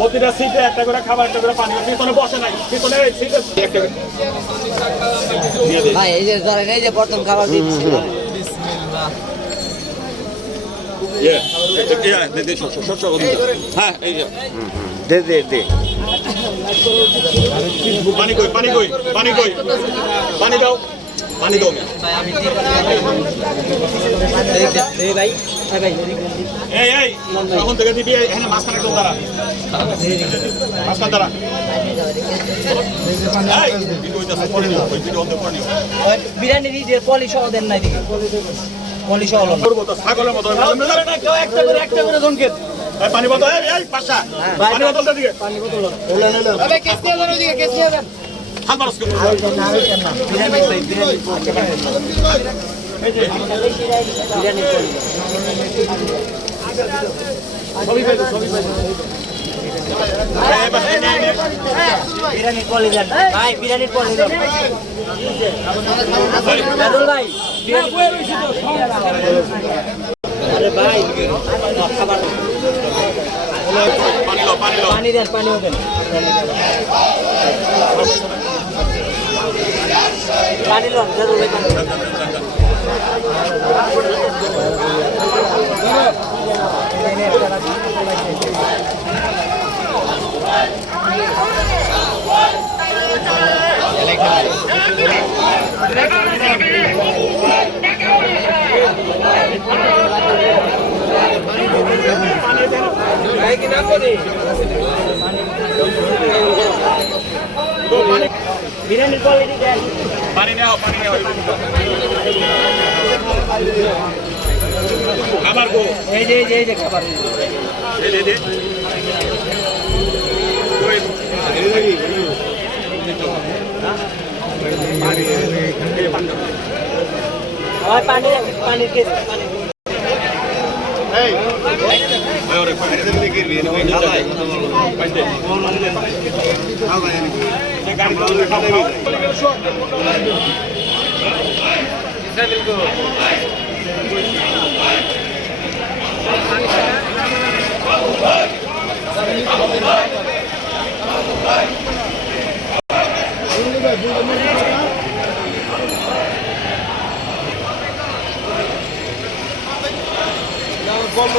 প্রতিটা সিটে একটা করে খাবার, একটা করে পানি। পিছনে বসে নাই, পিছনে সিটে একটা করে ভাই এই যে ধরেন এই যে প্রথম খাবার দিচ্ছি হ্যাঁ এই যে দে দে দে পানি কই, পানি কই, পানি কই, পানি দাও, পানি দাও। এই ভাই ভাই এই এই তখন থেকে দিবি এখানে মাঝখানে একদম দাঁড়া, মাঝখানে দাঁড়া। এই ভিডিও হইতাছে, পরে নিও, ওই ভিডিও অন্ধ করে নিও। বিরিয়ানি দিয়ে পলি সহ দেন নাই দিকে পলি সহ হলো করবো তো ছাগলের মতো একটা করে সংকেত এই পানি বোতল, এই এই পাশা পানি বোতলটা দিকে, পানি বোতল আরে কেস দিয়ে দেন ওদিকে, কেস দিয়ে দেন। হাত মারস কেন? বিরিয়ানি ভাই বিরিয়ানি বিরিয়ানি বিরিয়ানি পলি দেন ভাই বিরিয়ানির পলি দেন দাদুল ভাই আরে ভাই খাবার পানি লো, পানি লো। পানি দেন পানিও দেন পানি লো দাদুল ভাই পানি বিরিয়ানির কোয়ালিটি দেন পানি নাও, পানি নাও। খাবার গো, এই যে খাবার এই দে দে। ওই পানির কেস পানি এই ওরে পানি দে কি রে না ভাই পানি দে। এই গাড়ি তো খাও। বল